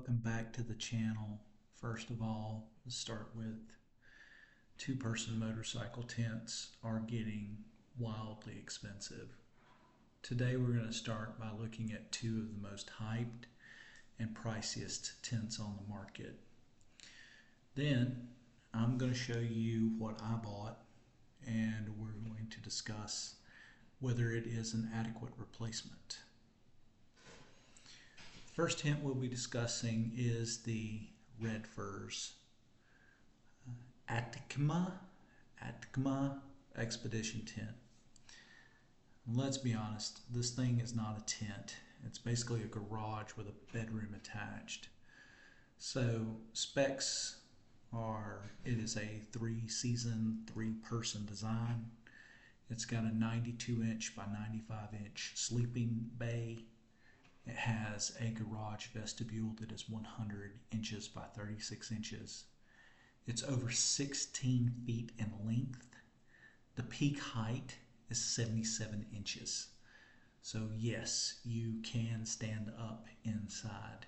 welcome back to the channel. First of all, let's start with two-person motorcycle tents are getting wildly expensive. Today we're going to start by looking at two of the most hyped and priciest tents on the market. Then I'm going to show you what I bought, and we're going to discuss whether it is an adequate replacement. First tent we'll be discussing is the Redverz Atacama Expedition tent. Let's be honest, this thing is not a tent. It's basically a garage with a bedroom attached. So specs are, it is a 3-season, 3-person design. It's got a 92-inch by 95-inch sleeping bay. It has a garage vestibule that is 100 inches by 36 inches. It's over 16 feet in length. The peak height is 77 inches. So yes, you can stand up inside.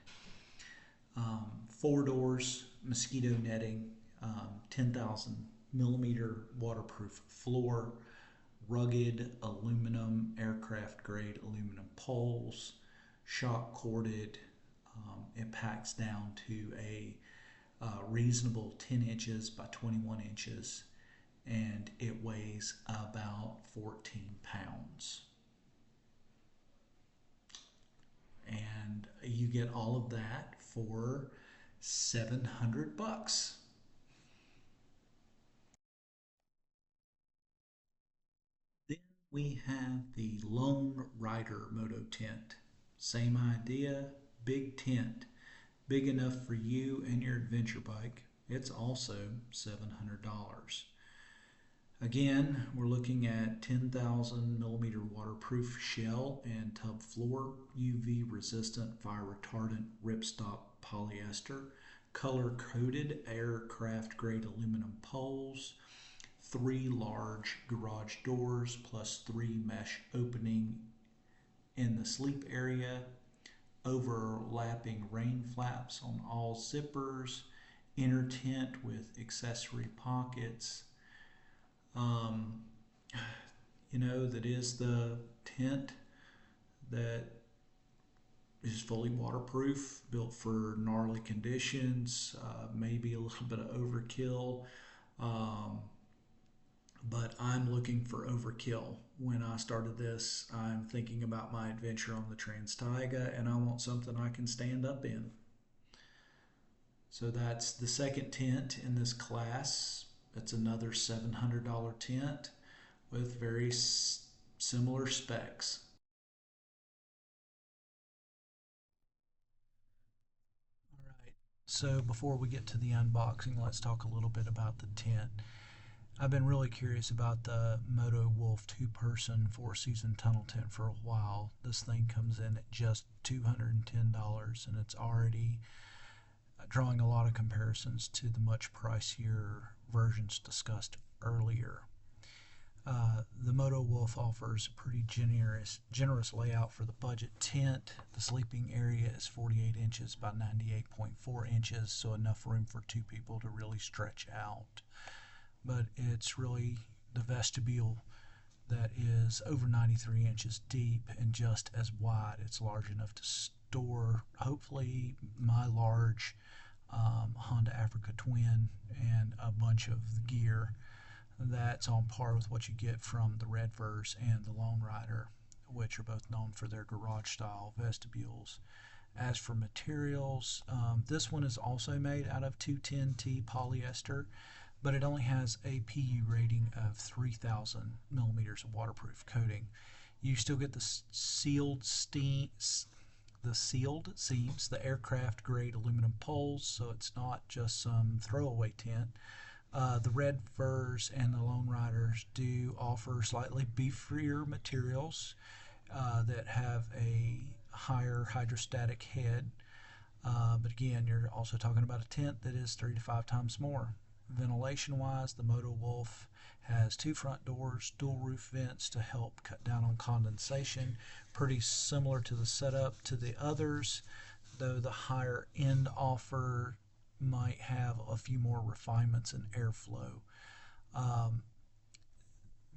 4 doors, mosquito netting, 10,000 millimeter waterproof floor, rugged aluminum, aircraft grade aluminum poles, shock corded. It packs down to a reasonable 10 inches by 21 inches, and it weighs about 14 pounds. And you get all of that for $700. Then we have the Lone Rider MotoTent. Same idea, big tent, big enough for you and your adventure bike. It's also $700. Again, we're looking at 10,000 millimeter waterproof shell and tub floor, UV resistant, fire retardant, ripstop polyester, color coded aircraft grade aluminum poles, 3 large garage doors plus 3 mesh opening in the sleep area, overlapping rain flaps on all zippers, inner tent with accessory pockets. That is the tent that is fully waterproof, built for gnarly conditions, maybe a little bit of overkill. But I'm looking for overkill. When I started this, I'm thinking about my adventure on the Trans-Taiga, and I want something I can stand up in. So that's the second tent in this class. It's another $700 tent with very similar specs. All right, so before we get to the unboxing, let's talk a little bit about the tent. I've been really curious about the Moto Wolf 2-person 4-season tunnel tent for a while. This thing comes in at just $210, and it's already drawing a lot of comparisons to the much pricier versions discussed earlier. The Moto Wolf offers a pretty generous layout for the budget tent. The sleeping area is 48 inches by 98.4 inches, so enough room for 2 people to really stretch out. But it's really the vestibule that is over 93 inches deep and just as wide. It's large enough to store, hopefully, my large Honda Africa Twin and a bunch of gear. That's on par with what you get from the Redverz and the Lone Rider, which are both known for their garage-style vestibules. As for materials, this one is also made out of 210T polyester, but it only has a PU rating of 3,000 millimeters of waterproof coating. You still get the sealed seams, the aircraft grade aluminum poles, so it's not just some throwaway tent. The Redverz and the Lone Riders do offer slightly beefier materials that have a higher hydrostatic head, but again, you're also talking about a tent that is 3 to 5 times more. Ventilation wise, the Moto Wolf has 2 front doors, dual roof vents to help cut down on condensation. Pretty similar to the setup to the others. though the higher end offer might have a few more refinements in airflow.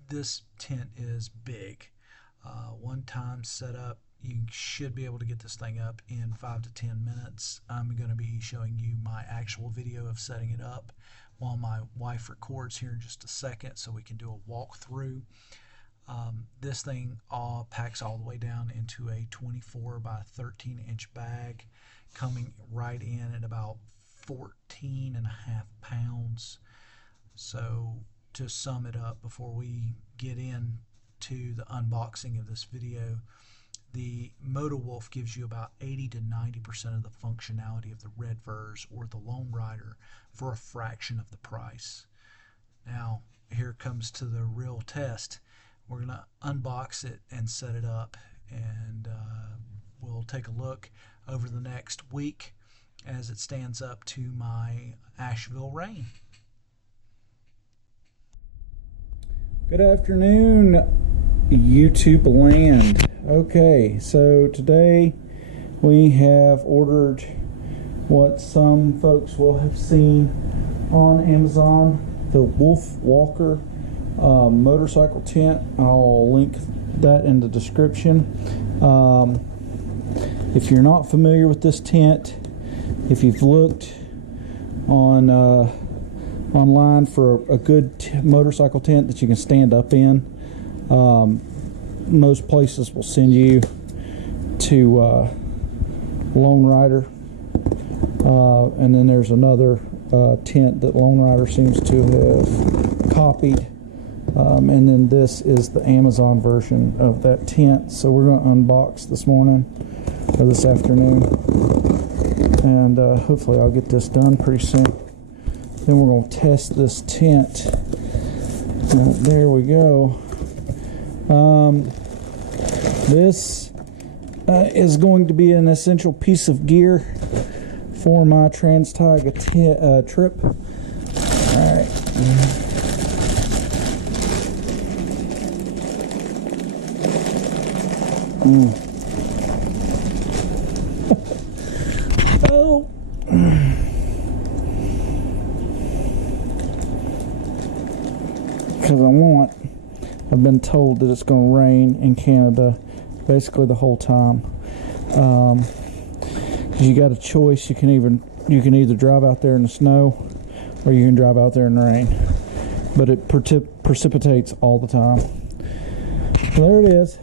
This tent is big. One time set up, you should be able to get this thing up in 5 to 10 minutes. I'm going to be showing you my actual video of setting it up while my wife records here in just a second so we can do a walkthrough. This thing packs all the way down into a 24 by 13 inch bag, coming right in at about 14.5 pounds. So to sum it up before we get into the unboxing of this video, the MotoWolf gives you about 80 to 90% of the functionality of the Redverz or the Lone Rider for a fraction of the price. Now here comes to the real test. We're going to unbox it and set it up, and we'll take a look over the next week as it stands up to my Asheville rain. Good afternoon, YouTube land. Okay, so today we have ordered what some folks will have seen on Amazon, the Wolf Walker motorcycle tent. I'll link that in the description. If you're not familiar with this tent, if you've looked on online for a good motorcycle tent that you can stand up in, most places will send you to Lone Rider, and then there's another tent that Lone Rider seems to have copied, and then this is the Amazon version of that tent. So we're going to unbox this morning or this afternoon, and hopefully I'll get this done pretty soon. Then we're going to test this tent. There we go. This is going to be an essential piece of gear for my Trans-Taiga trip. Alright. Oh. Because I've been told that it's going to rain in Canada basically the whole time. You got a choice. You can either drive out there in the snow, or you can drive out there in the rain. But it precipitates all the time. So there it is,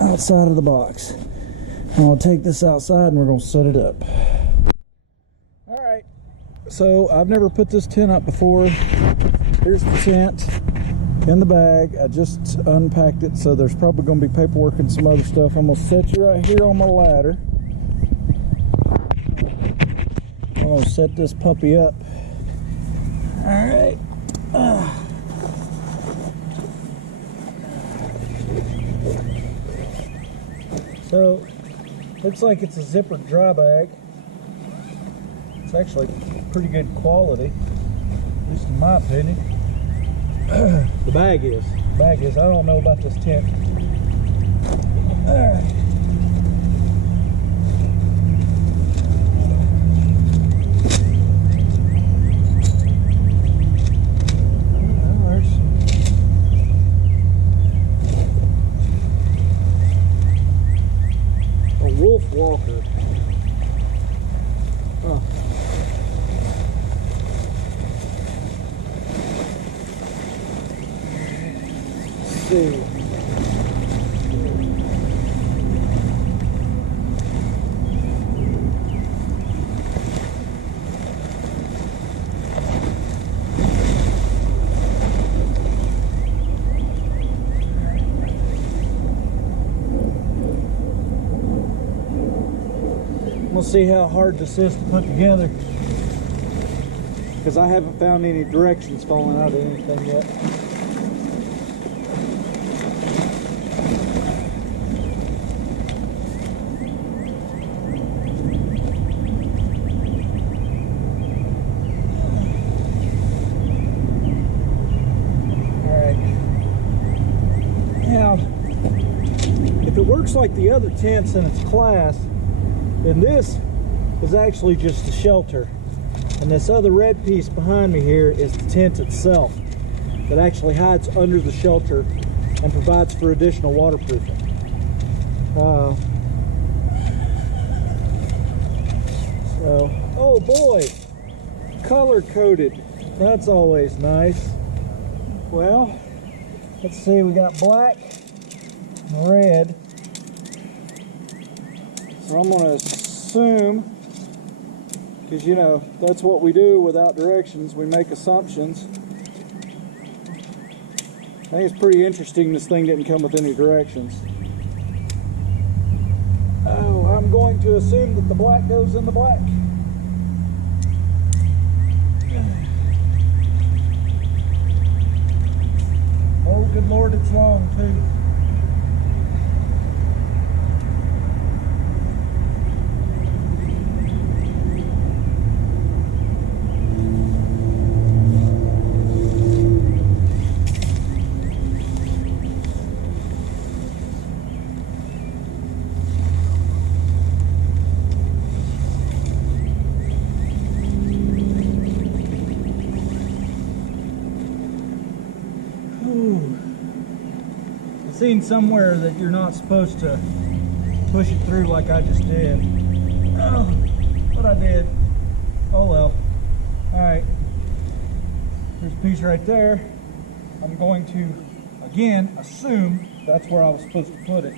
outside of the box. I'm going to take this outside and we're going to set it up. All right. So I've never put this tent up before. Here's the tent in the bag. I just unpacked it, so there's probably going to be paperwork and some other stuff. I'm going to set you right here on my ladder. I'm going to set this puppy up. Alright. So, looks like it's a zippered dry bag. It's actually pretty good quality, at least in my opinion. The bag is. I don't know about this tent. A Wolf Walker. Oh. See. We'll see how hard this is to put together, because I haven't found any directions falling out of anything yet. Now, if it works like the other tents in its class, then this is actually just a shelter. And this other red piece behind me here is the tent itself that actually hides under the shelter and provides for additional waterproofing. So, oh boy, color coded. That's always nice. Well, let's see, we got black and red. So I'm going to assume, because you know, that's what we do without directions, we make assumptions. I think it's pretty interesting this thing didn't come with any directions. Oh, I'm going to assume that the black goes in the black. Oh, good Lord, it's long too. Seen somewhere that you're not supposed to push it through like I just did. Oh, but I did. Oh well. Alright. There's a piece right there. I'm going to, again, assume that's where I was supposed to put it.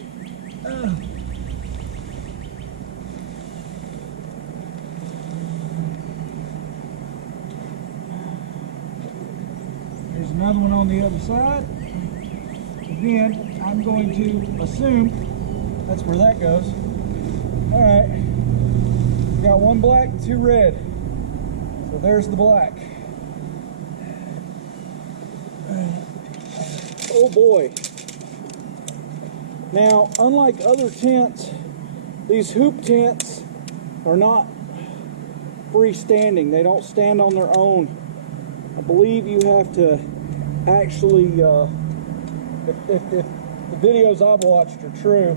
There's another one on the other side. Again, I'm going to assume that's where that goes. Alright, we got one black and two red. So there's the black. Oh boy. Now, unlike other tents, these hoop tents are not freestanding. They don't stand on their own. I believe you have to actually if the videos I've watched are true,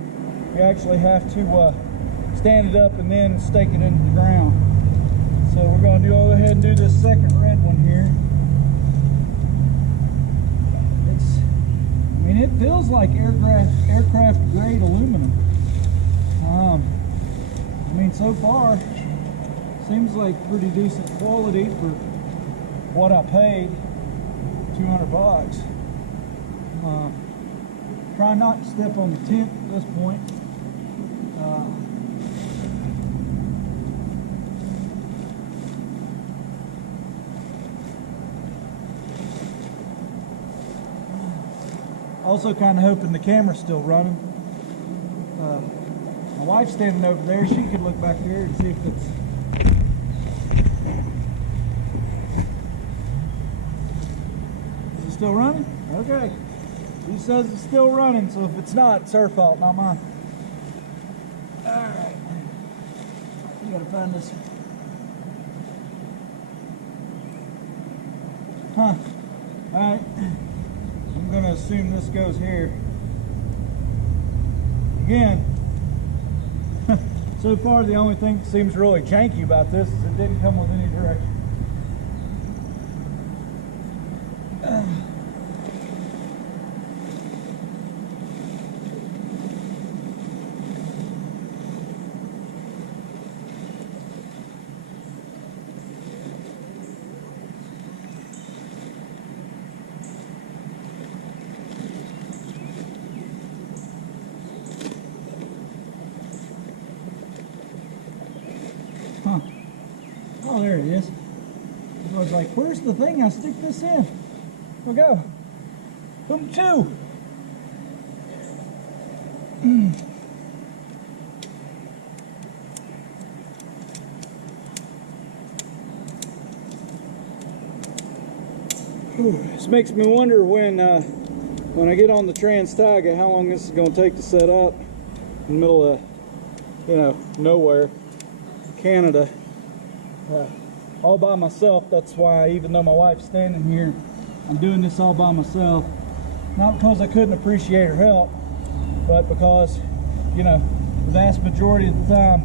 you actually have to stand it up and then stake it into the ground. So we're going to go ahead and do this second red one here. I mean, it feels like aircraft grade aluminum. I mean, so far, seems like pretty decent quality for what I paid, 200 bucks. Try not to step on the tent at this point. Also kind of hoping the camera's still running. My wife's standing over there. She could look back there and see if it's... Is it still running? Okay. He says it's still running, so if it's not, it's her fault, not mine. Alright. We gotta find this. Huh. Alright. I'm gonna assume this goes here. Again, so far the only thing that seems really janky about this is it didn't come with any direction. Huh. Oh, there it is. I was like, where's the thing I stick this in? Here we go. Boom, two. This makes me wonder when I get on the Trans-Taiga how long this is going to take to set up in the middle of, you know, nowhere, Canada, all by myself. That's why, even though my wife's standing here, I'm doing this all by myself. Not because I couldn't appreciate her help, but because, you know, the vast majority of the time,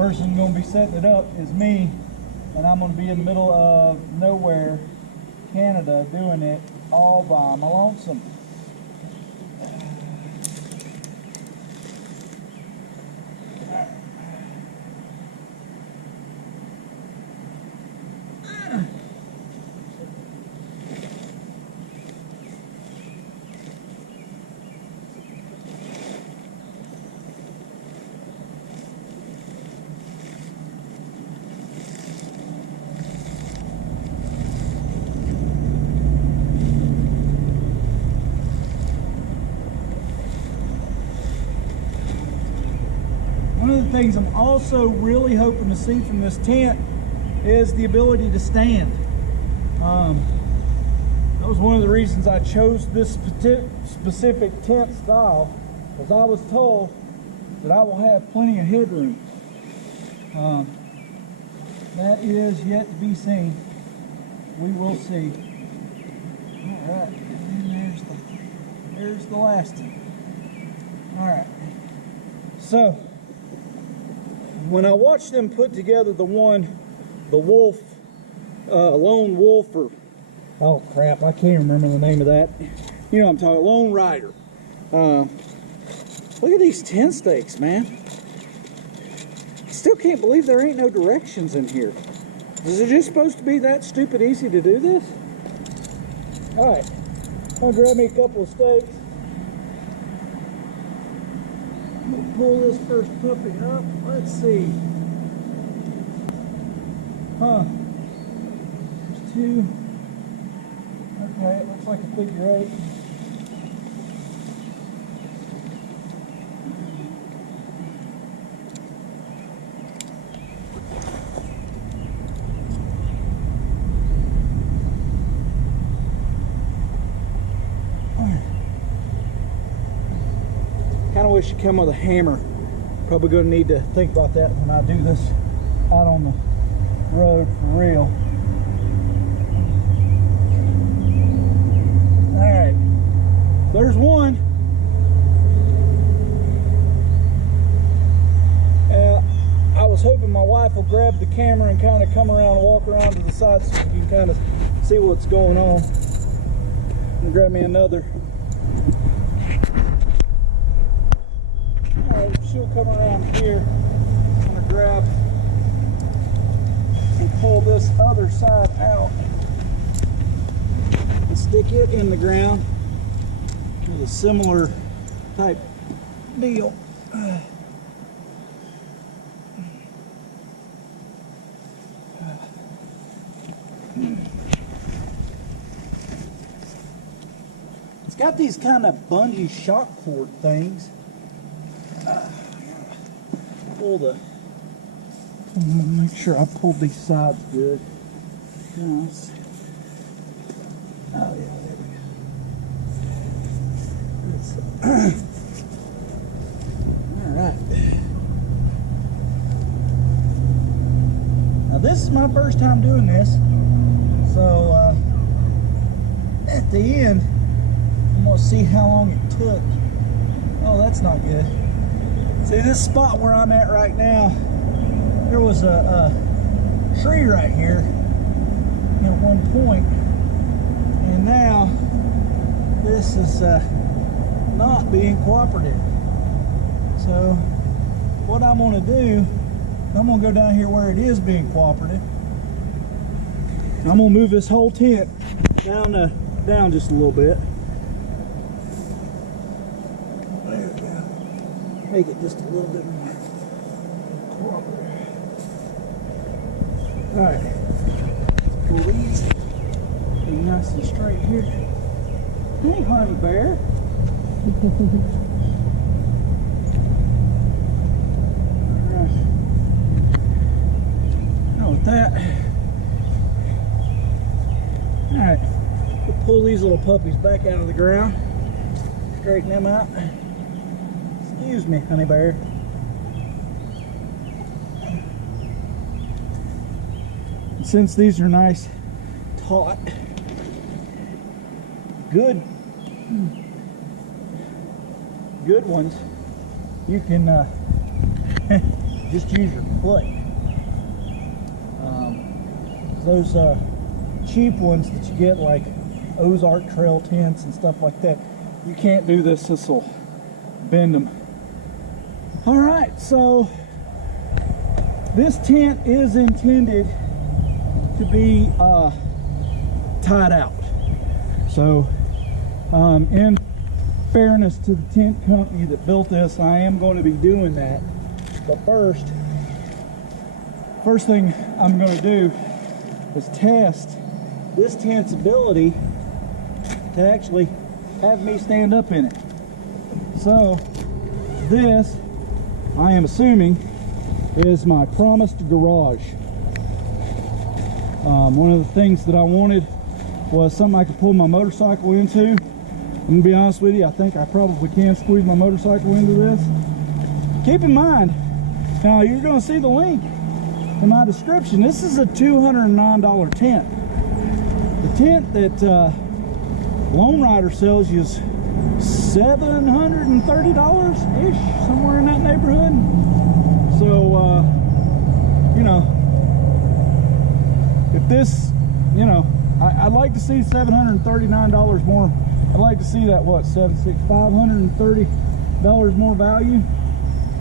person going to be setting it up is me, and I'm going to be in the middle of nowhere, Canada, doing it all by my lonesome. One of the things I'm also really hoping to see from this tent is the ability to stand. That was one of the reasons I chose this specific tent style, because I was told that I will have plenty of headroom. That is yet to be seen. We will see. All right, and there's the last one. All right, so when I watched them put together the wolf, Lone Wolf, or oh crap, I can't remember the name of that. You know what I'm talking, Lone Rider. Look at these tent stakes, man. Still can't believe there ain't no directions in here. Is it just supposed to be that stupid easy to do this? All right, I'm gonna grab me a couple of stakes. I'm gonna pull this first puppy up. Let's see. There's two. Okay, it looks like a figure 8. Kind of wish it came with a hammer. Probably going to need to think about that when I do this out on the road for real. All right, there's one. I was hoping my wife will grab the camera and kind of come around and walk around to the side so you can kind of see what's going on. And grab me another. Alright, she'll come around here. I'm going to grab and pull this other side out and stick it in the ground with a similar type deal. It's got these kind of bungee shock cord things. Make sure I pulled these sides good. Yes. Oh yeah, there we go. All right. Now this is my first time doing this, so at the end I'm gonna see how long it took. Oh, that's not good. See, this spot where I'm at right now, there was a tree right here at one point, and now this is not being cooperative. So what I'm going to do, I'm going to go down here where it is being cooperative. I'm going to move this whole tent down just a little bit. Make it just a little bit more cooperative. Alright, pull these, be nice and straight here. Hey, honey bear. Alright, now with that, alright, we'll pull these little puppies back out of the ground, straighten them out. Excuse me, honey bear. And since these are nice, taut, good ones, you can just use your foot. Those cheap ones that you get, like Ozark Trail tents and stuff like that, you can't do this. This will bend them. All right, so this tent is intended to be tied out. So in fairness to the tent company that built this, I am going to be doing that. But first thing I'm going to do is test this tent's ability to actually have me stand up in it. So this, I am assuming, is my promised garage. One of the things that I wanted was something I could pull my motorcycle into. I'm gonna be honest with you, I think I probably can squeeze my motorcycle into this. Keep in mind, now you're gonna see the link in my description. This is a $209 tent. The tent that Lone Rider sells you is $730-ish, somewhere in that neighborhood. So, you know, if this, you know, I'd like to see $739 more. I'd like to see that, what, $530 more value.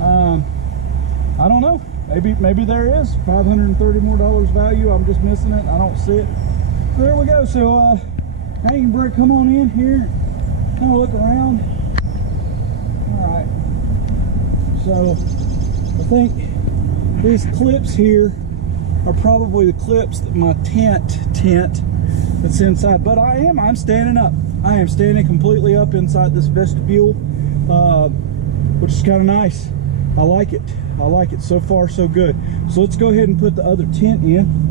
I don't know. Maybe there is $530 more value. I'm just missing it. I don't see it. So there we go. So now you can come on in here, kind of look around. All right. So I think these clips here are probably the clips that my tent that's inside. But I'm standing up. I am standing completely up inside this vestibule, which is kind of nice. I like it. I like it. So far, so good. So let's go ahead and put the other tent in.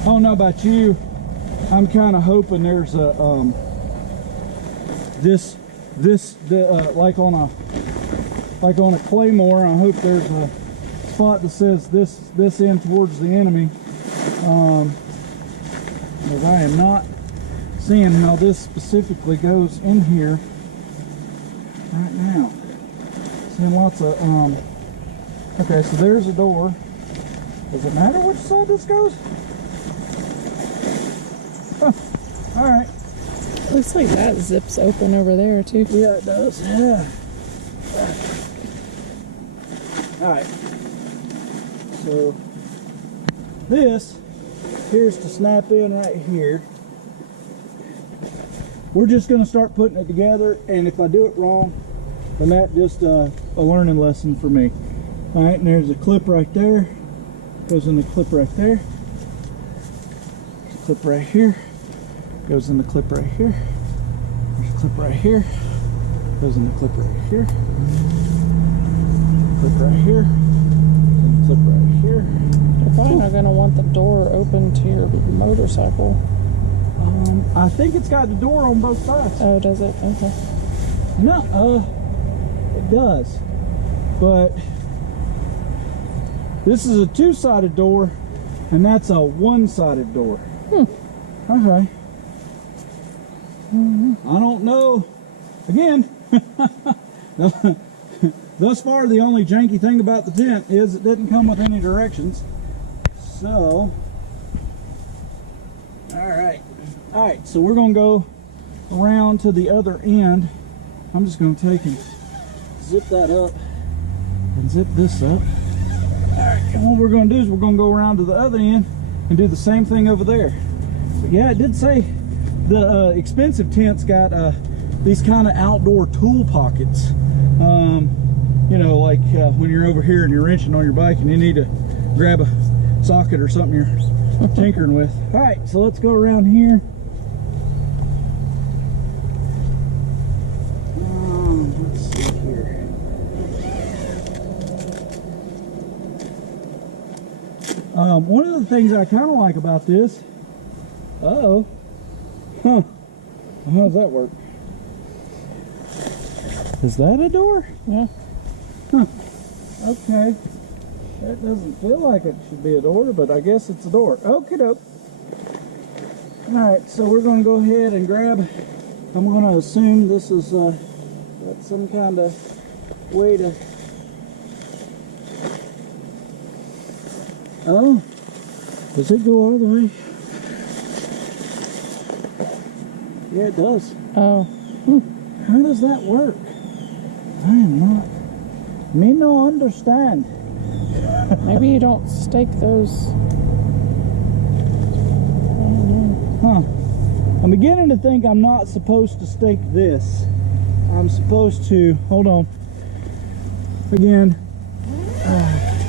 I don't know about you. I'm kind of hoping there's a like on a claymore. I hope there's a spot that says this end towards the enemy, because I am not seeing how this specifically goes in here right now. Seeing lots of okay, so there's a door. Does it matter which side this goes? Huh. All right. Looks like that zips open over there too. Yeah, it does. Yeah. All right. So this here's to snap in right here. We're just going to start putting it together, and if I do it wrong, then that's just a learning lesson for me. All right, and there's a clip right there. Goes in the clip right there. Clip right here. Goes in the clip right here. There's a clip right here. Goes in the clip right here. Clip right here. And clip right here. You're probably not going to want the door open to your motorcycle. I think it's got the door on both sides. Oh, does it? Okay. No, it does. But this is a two-sided door, and that's a one-sided door. Okay. I don't know. Again, thus far the only janky thing about the tent is it didn't come with any directions. So, all right, so we're gonna go around to the other end. I'm just gonna take and zip that up and zip this up. All right, and what we're gonna do is we're gonna go around to the other end and do the same thing over there. But yeah, it did say the expensive tents got these kind of outdoor tool pockets. You know, like when you're over here and you're wrenching on your bike and you need to grab a socket or something you're tinkering with. All right, so let's go around here. Let's see here. One of the things I kind of like about this, how does that work? Is that a door? Yeah. Huh. Okay. That doesn't feel like it should be a door, but I guess it's a door. Okie doke. Alright, so we're going to go ahead and grab, I'm going to assume this is got some kind of way to, oh, does it go all the way? Yeah, it does. Oh. How does that work? I am not, me no understand. Maybe you don't stake those. Huh. I'm beginning to think I'm not supposed to stake this. I'm supposed to, hold on. Again,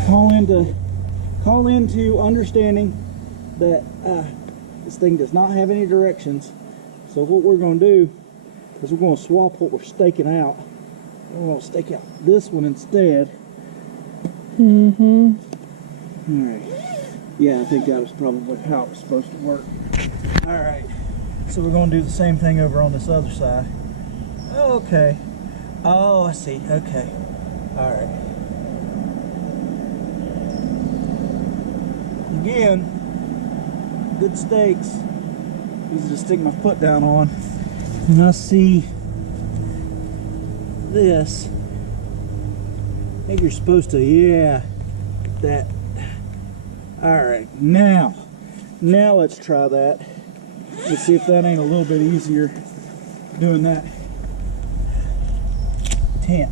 call into understanding that this thing does not have any directions. So what we're going to do is we're going to swap what we're staking out. We're going to stake out this one instead. Mm-hmm. Alright. Yeah, I think that was probably how it was supposed to work. Alright. So we're going to do the same thing over on this other side. Okay. Oh, I see. Okay. Alright. Again, good stakes. Easy to stick my foot down on. And I see this. I think you're supposed to, yeah, that. Alright, now let's try that. Let's see if that ain't a little bit easier doing that tent.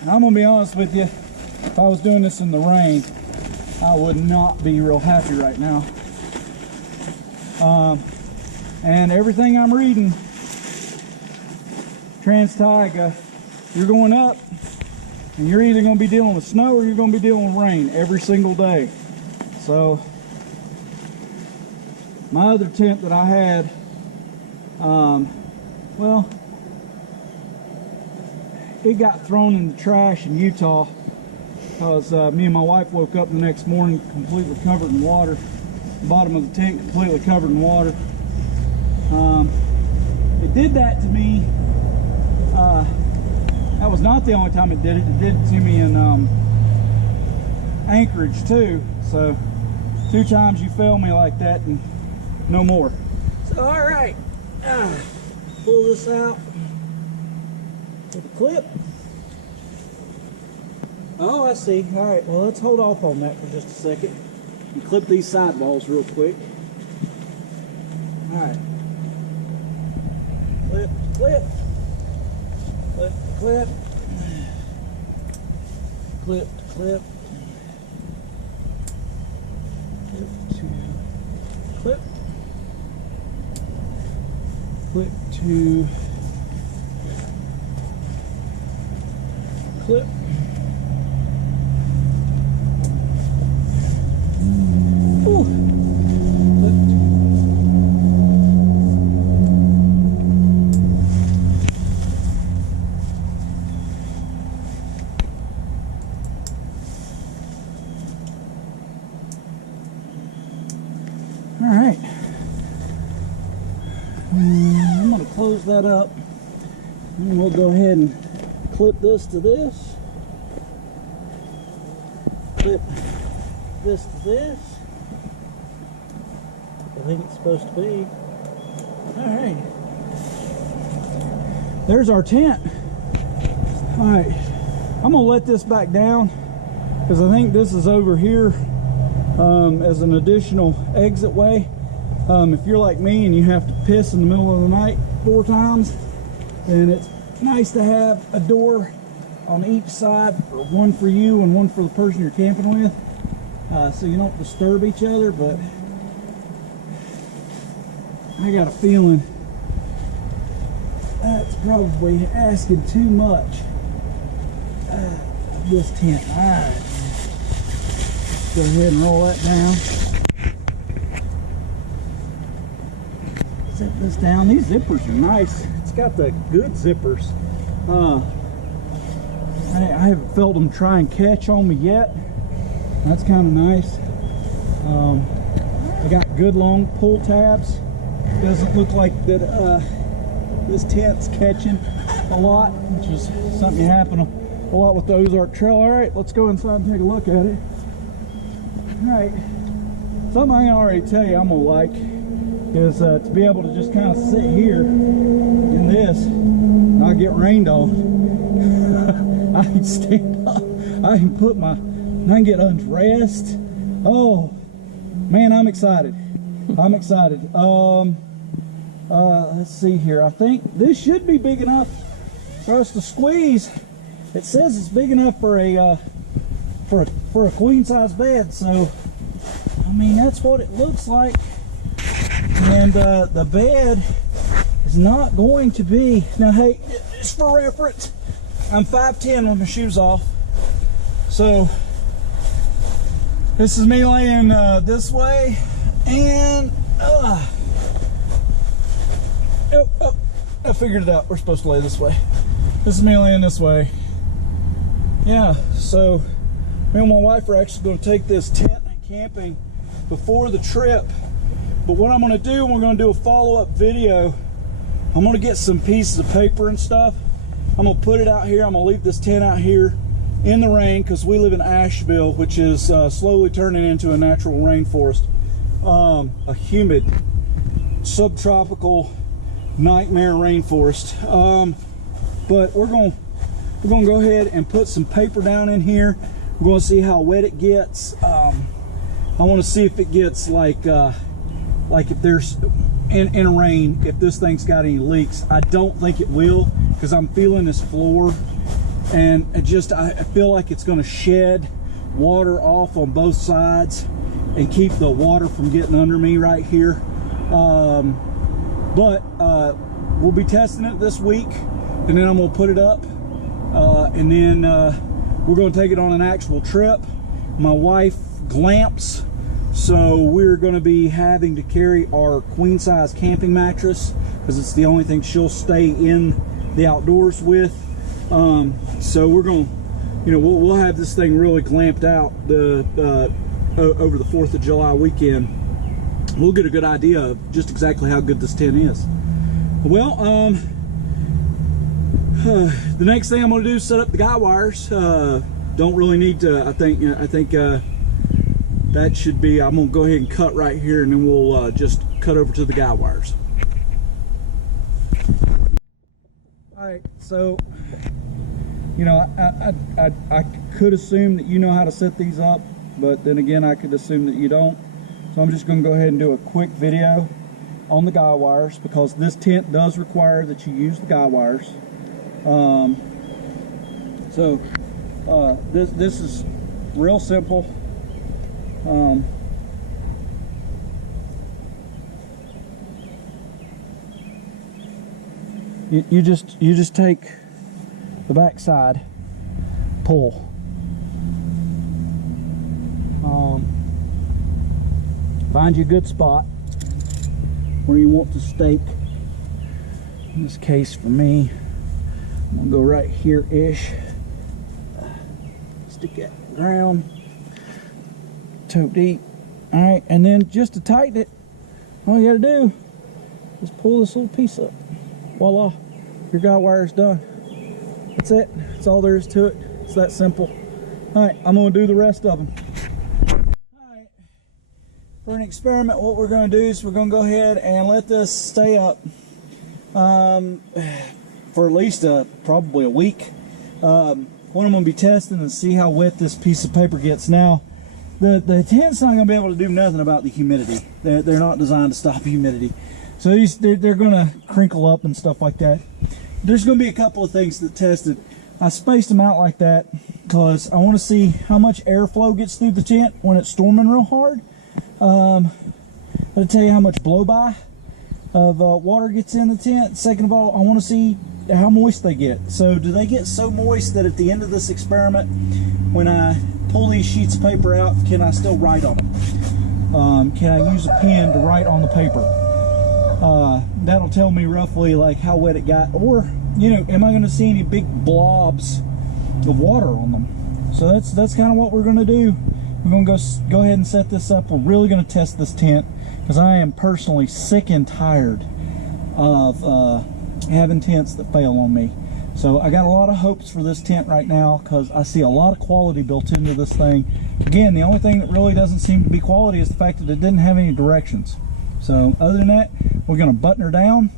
And I'm gonna be honest with you, if I was doing this in the rain, I would not be real happy right now. And everything I'm reading, Trans-Taiga, you're going up and you're either going to be dealing with snow or you're going to be dealing with rain every single day. So my other tent that I had, well, it got thrown in the trash in Utah because me and my wife woke up the next morning completely covered in water. The bottom of the tent completely covered in water. It did that to me. That was not the only time it did it. It did it to me in Anchorage too. So 2 times you fail me like that and no more. So all right, pull this out with a clip. Oh, I see. All right, well, let's hold off on that for just a second and clip these sidewalls real quick. All right. Clip, clip, clip, clip, clip, clip, clip to clip, clip to clip. Ooh. Clip. All right. I'm going to close that up. And we'll go ahead and clip this to this. Clip this to this. I think it's supposed to be. All right. There's our tent. All right. I'm going to let this back down because I think this is over here as an additional exit way. If you're like me and you have to piss in the middle of the night 4 times, then it's nice to have a door on each side, or one for you and one for the person you're camping with, so you don't disturb each other. But I got a feeling that's probably asking too much of this tent. All right, let's go ahead and roll that down. Zip this down. These zippers are nice. It's got the good zippers. I haven't felt them try and catch on me yet. That's kind of nice. I got good long pull tabs. Doesn't look like that this tent's catching a lot, which is something happened a lot with the Ozark Trail. All right, let's go inside and take a look at it. All right, something I can already tell you I'm gonna like is to be able to just kind of sit here in this, not get rained on. I can stand up, I can put my, I can get undressed. Oh man, I'm excited. I'm excited. Let's see here. I think this should be big enough for us to squeeze. It says it's big enough for a queen size bed. So, I mean, that's what it looks like. And the bed is not going to be. Now, hey, just for reference, I'm 5'10" with my shoes off. So, this is me laying this way, and I figured it out. We're supposed to lay this way. This is me laying this way. Yeah, so me and my wife are actually going to take this tent camping before the trip. But what I'm going to do, we're going to do a follow-up video. I'm going to get some pieces of paper and stuff. I'm going to put it out here. I'm going to leave this tent out here in the rain because we live in Asheville, which is slowly turning into a natural rainforest. A humid, subtropical nightmare rainforest. But we're going to go ahead and put some paper down in here. We're going to see how wet it gets. I want to see if it gets like if there's in rain, if this thing's got any leaks. I don't think it will, because I'm feeling this floor, and I feel like it's going to shed water off on both sides and keep the water from getting under me right here. But we'll be testing it this week, and then I'm going to put it up, and then we're going to take it on an actual trip. My wife glamps, so we're going to be having to carry our queen size camping mattress because it's the only thing she'll stay in the outdoors with. So we're going to, we'll have this thing really glamped out over the 4th of July weekend. We'll get a good idea of just exactly how good this tent is. Well, the next thing I'm going to do is set up the guy wires. Don't really need to. I think that should be. I'm going to go ahead and cut right here, and then we'll just cut over to the guy wires. All right, so I could assume that you know how to set these up, but then again, I could assume that you don't. So I'm just going to go ahead and do a quick video on the guy wires, because this tent does require that you use the guy wires. This is real simple. You just take the back side, pull. Find you a good spot where you want to stake. In this case, for me, I'm gonna go right here-ish. Stick that in the ground, toe deep. All right, and then just to tighten it, all you gotta do is pull this little piece up. Voila, your guy wire's done. That's it. That's all there is to it. It's that simple. All right, I'm gonna do the rest of them. For an experiment, what we're going to do is we're going to go ahead and let this stay up for at least probably a week. What I'm going to be testing and see how wet this piece of paper gets. Now, the tent's not going to be able to do nothing about the humidity. They're not designed to stop humidity. So they're going to crinkle up and stuff like that. There's going to be a couple of things that tested. I spaced them out like that because I want to see how much airflow gets through the tent when it's storming real hard. I'll tell you how much blow-by of water gets in the tent. Second of all, I want to see how moist they get. So do they get so moist that at the end of this experiment, when I pull these sheets of paper out, can I still write on them? Can I use a pen to write on the paper? That'll tell me roughly like how wet it got, or am I going to see any big blobs of water on them? So that's kind of what we're going to do. We're going to go ahead and set this up. We're really going to test this tent because I am personally sick and tired of having tents that fail on me. So I got a lot of hopes for this tent right now because I see a lot of quality built into this thing. Again, the only thing that really doesn't seem to be quality is the fact that it didn't have any directions. So other than that, we're going to button her down,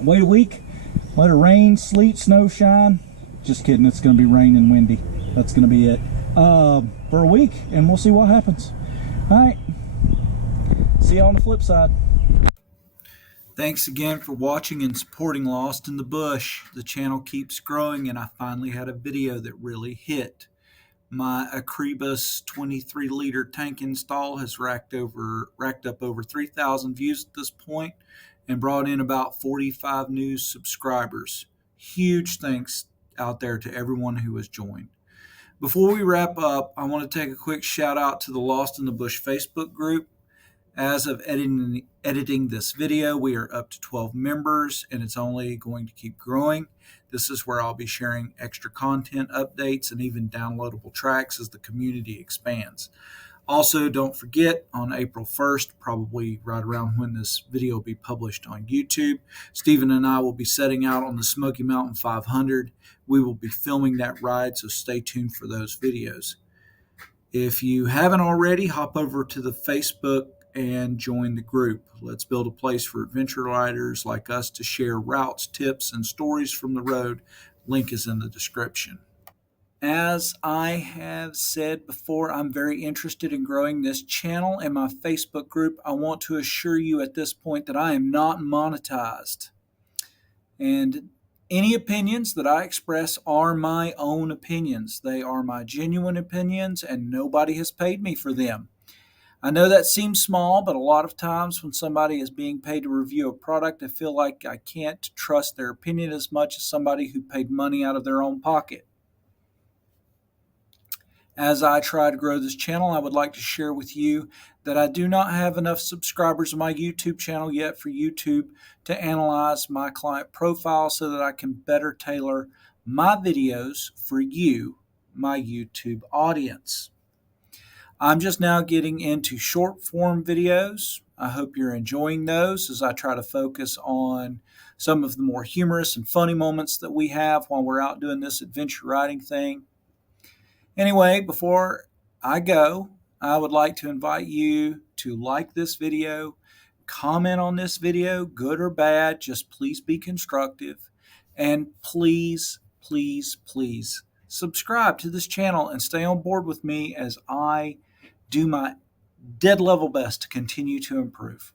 wait a week, let her rain, sleet, snow, shine. Just kidding, it's going to be rain and windy. That's going to be it for a week, and we'll see what happens. All right, see you on the flip side. Thanks again for watching and supporting Lost in the Bush. The channel keeps growing, and I finally had a video that really hit. My Akribus 23-liter tank install has racked up over 3,000 views at this point and brought in about 45 new subscribers. Huge thanks out there to everyone who has joined. Before we wrap up, I want to take a quick shout out to the Lost in the Bush Facebook group. As of editing this video, we are up to 12 members, and it's only going to keep growing. This is where I'll be sharing extra content, updates, and even downloadable tracks as the community expands. Also, don't forget, on April 1st, probably right around when this video will be published on YouTube, Stephen and I will be setting out on the Smoky Mountain 500. We will be filming that ride, so stay tuned for those videos. If you haven't already, hop over to the Facebook and join the group. Let's build a place for adventure riders like us to share routes, tips, and stories from the road. Link is in the description. As I have said before, I'm very interested in growing this channel and my Facebook group. I want to assure you at this point that I am not monetized. And any opinions that I express are my own opinions. They are my genuine opinions, and nobody has paid me for them. I know that seems small, but a lot of times when somebody is being paid to review a product, I feel like I can't trust their opinion as much as somebody who paid money out of their own pocket. As I try to grow this channel, I would like to share with you that I do not have enough subscribers on my YouTube channel yet for YouTube to analyze my client profile so that I can better tailor my videos for you, my YouTube audience. I'm just now getting into short form videos. I hope you're enjoying those as I try to focus on some of the more humorous and funny moments that we have while we're out doing this adventure riding thing. Anyway, before I go, I would like to invite you to like this video, comment on this video, good or bad, just please be constructive, and please, please, please subscribe to this channel and stay on board with me as I do my dead level best to continue to improve.